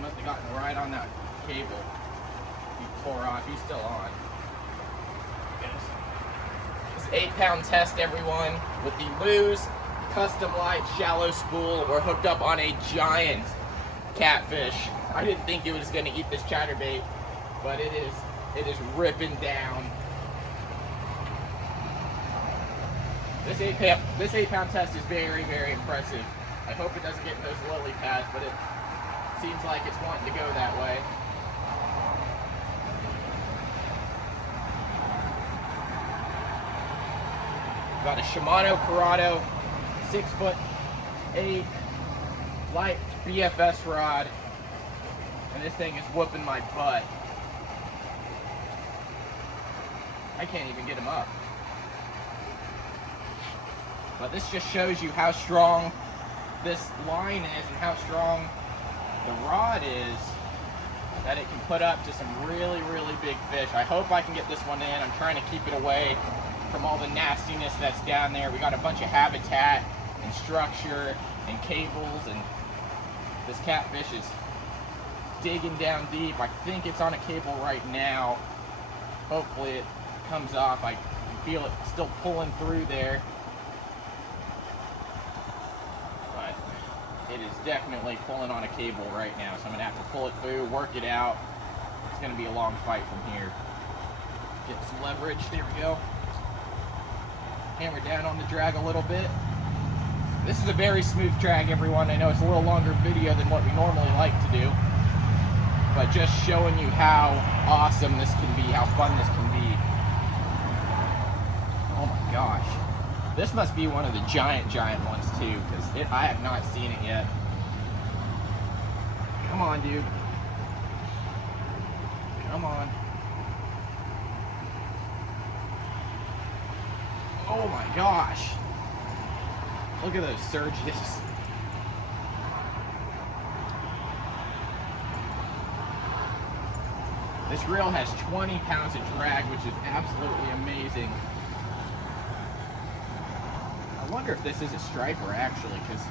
Must have gotten right on that cable. He tore off. He's still on. It's 8-pound test, everyone, with the Lew's Custom Light Shallow Spool. We're hooked up on a giant catfish. I didn't think it was going to eat this chatterbait, but it is ripping down. This 8-pound test is very, very impressive. I hope it doesn't get in those lily pads, but it seems like it's wanting to go that way. Got a Shimano Corrado 6'8" light BFS rod, and this thing is whooping my butt. I can't even get him up. But this just shows you how strong this line is and how strong the rod is, that it can put up to some really, really big fish. I hope I can get this one in. I'm trying to keep it away from all the nastiness that's down there. We got a bunch of habitat and structure and cables, and this catfish is digging down deep. I think it's on a cable right now. Hopefully it comes off. I can feel it still pulling through there. But it is definitely pulling on a cable right now, so I'm gonna have to pull it through, work it out. It's gonna be a long fight from here. Get some leverage, there we go. Hammer down on the drag a little bit. This is a very smooth drag, everyone. I know it's a little longer video than what we normally like to do, but just showing you how awesome this can be, how fun this can be. Oh my gosh. This must be one of the giant ones too, because I have not seen it yet. Come on, dude. Come on. Oh my gosh. Look at those surges. This reel has 20 pounds of drag, which is absolutely amazing. I wonder if this is a striper actually, because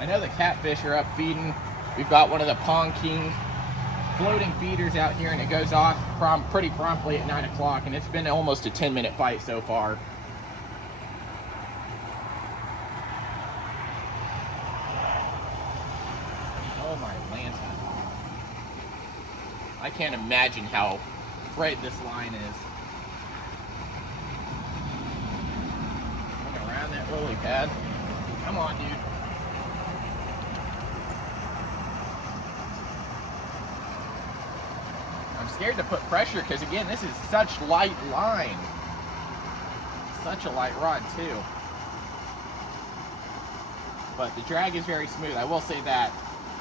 I know the catfish are up feeding. We've got one of the Pond King floating feeders out here, and it goes off pretty promptly at 9 o'clock, and it's been almost a 10-minute fight so far. Oh my Lanta. I can't imagine how frayed this line is. Look around that lily pad. Come on, dude. I'm scared to put pressure because, again, this is such light line. Such a light rod, too. But the drag is very smooth, I will say that.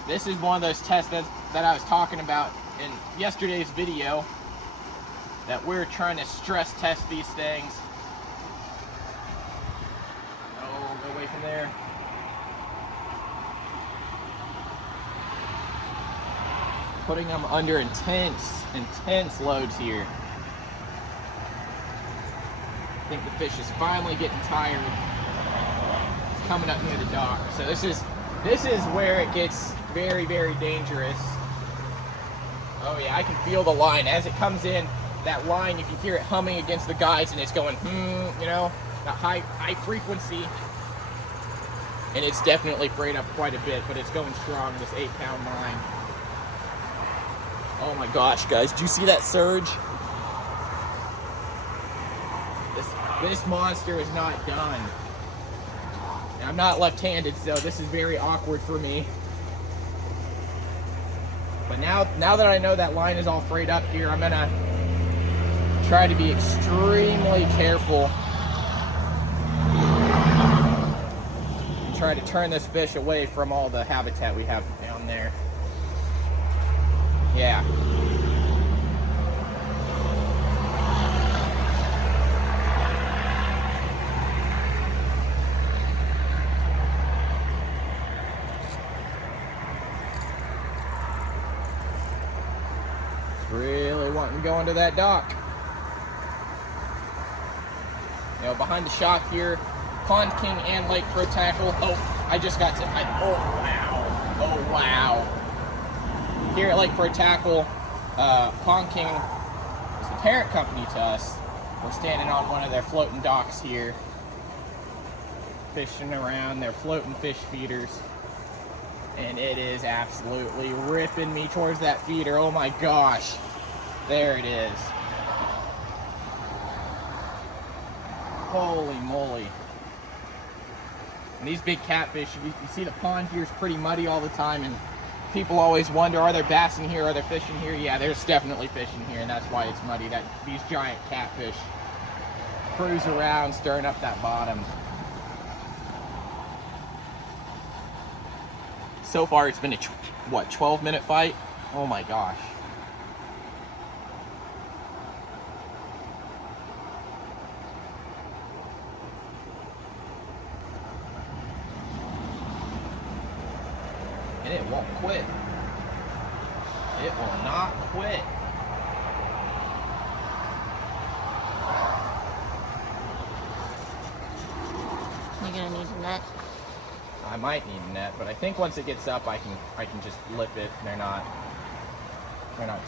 This is one of those tests that I was talking about in yesterday's video, that we're trying to stress test these things. Oh, go away from there. Putting them under intense loads here. I think the fish is finally getting tired. It's coming up near the dock. So this is where it gets very, very dangerous. Oh yeah, I can feel the line as it comes in. That line, you can hear it humming against the guides, and it's going, you know, that high frequency. And it's definitely frayed up quite a bit, but it's going strong, this 8-pound line. Oh my gosh, guys, do you see that surge? This monster is not done. And I'm not left-handed, so this is very awkward for me. But now that I know that line is all frayed up here, I'm gonna try to be extremely careful. And try to turn this fish away from all the habitat we have down there. Yeah. Really wanting to go into that dock. You know, behind the shop here, Pond King and Lake Pro tackle. Oh, I just got to, oh wow. Oh wow. here at Lake Pro Tackle, Pond King is the parent company to us. We're standing on one of their floating docks here, fishing around their floating fish feeders. And it is absolutely ripping me towards that feeder. Oh my gosh. There it is. Holy moly. And these big catfish, you see the pond here is pretty muddy all the time, and people always wonder, are there bass in here, are there fish in here? Yeah, there's definitely fish in here, and that's why it's muddy. These giant catfish cruise around, stirring up that bottom. So far, it's been a, 12-minute fight? Oh my gosh. And it won't quit. It will not quit. You're gonna need a net. I might need a net, but I think once it gets up, I can just lip it. They're not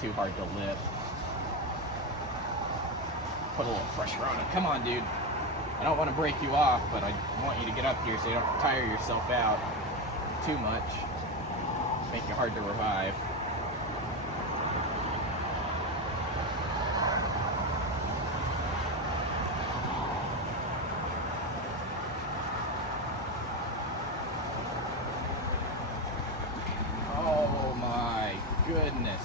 too hard to lip. Put a little pressure on it. Come on, dude. I don't want to break you off, but I want you to get up here so you don't tire yourself out too much. Make it hard to revive. Oh my goodness.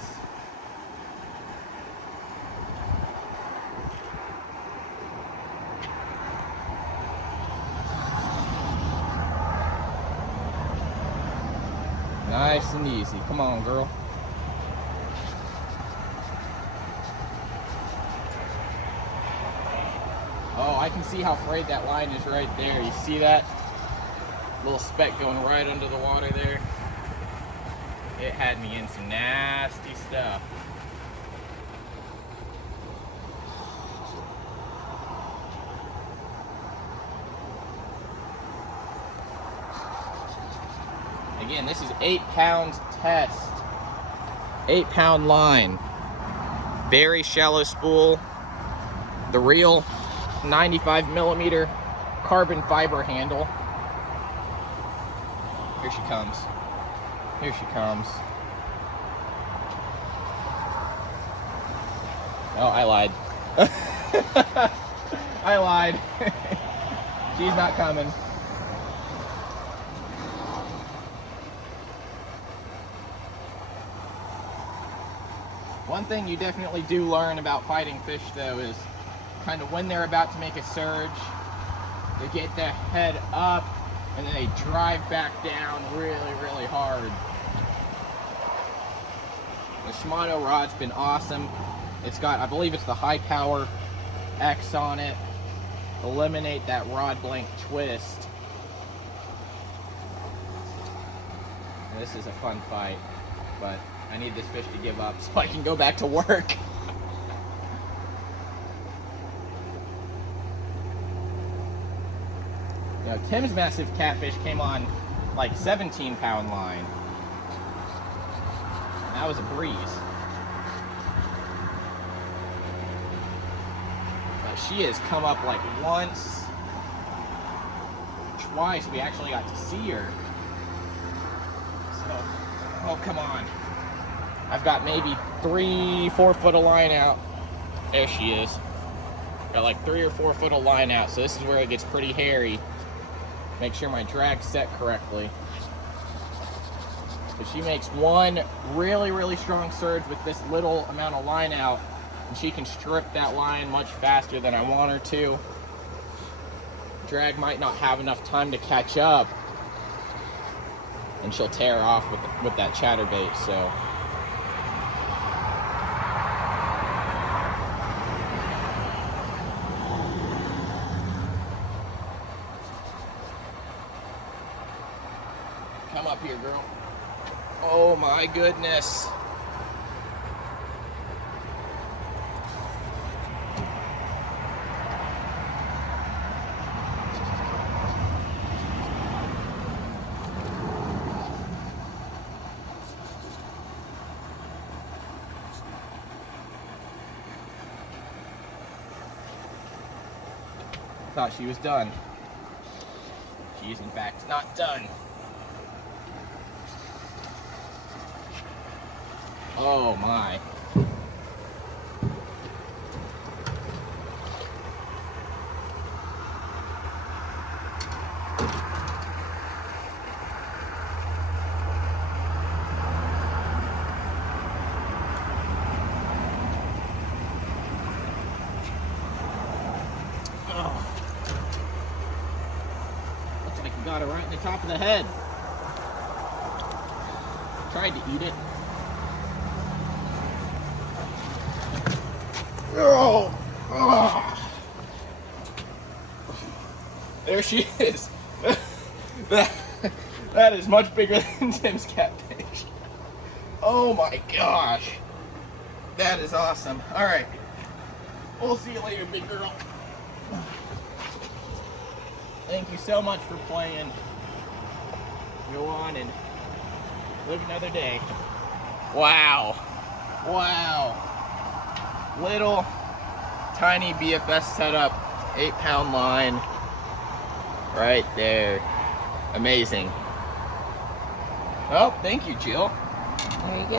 Nice and easy. Come on, girl. Oh, I can see how frayed that line is right there. You see that? Little speck going right under the water there. It had me in some nasty stuff. Again, this is 8-pound test. 8-pound line. Very shallow spool. The real 95mm carbon fiber handle. Here she comes. Here she comes. Oh, I lied. I lied. She's not coming. One thing you definitely do learn about fighting fish, though, is kind of when they're about to make a surge, they get their head up and then they drive back down really, really hard. The Shimano rod's been awesome. It's got, I believe it's the high power X on it. Eliminate that rod blank twist. And this is a fun fight, but I need this fish to give up so I can go back to work. You know, Tim's massive catfish came on like 17-pound line. That was a breeze. But she has come up like once, twice. We actually got to see her. So, oh, come on. I've got maybe 3-4 foot of line out. There she is. Got like 3 or 4 foot of line out, so this is where it gets pretty hairy. Make sure my drag's set correctly. But she makes one really, really strong surge with this little amount of line out, and she can strip that line much faster than I want her to. Drag might not have enough time to catch up, and she'll tear off with that chatterbait, so. Come up here, girl. Oh my goodness. thought she was done. She is in fact not done. Oh my. Looks like you got it right in the top of the head. Tried to eat it. Oh. There she is. That is much bigger than Tim's catfish. Oh my gosh. That is awesome. All right. We'll see you later, big girl. Thank you so much for playing. Go on and live another day. Wow. Wow. Little tiny BFS setup, 8-pound line. Right there. Amazing. Oh, thank you, Jill. There you go.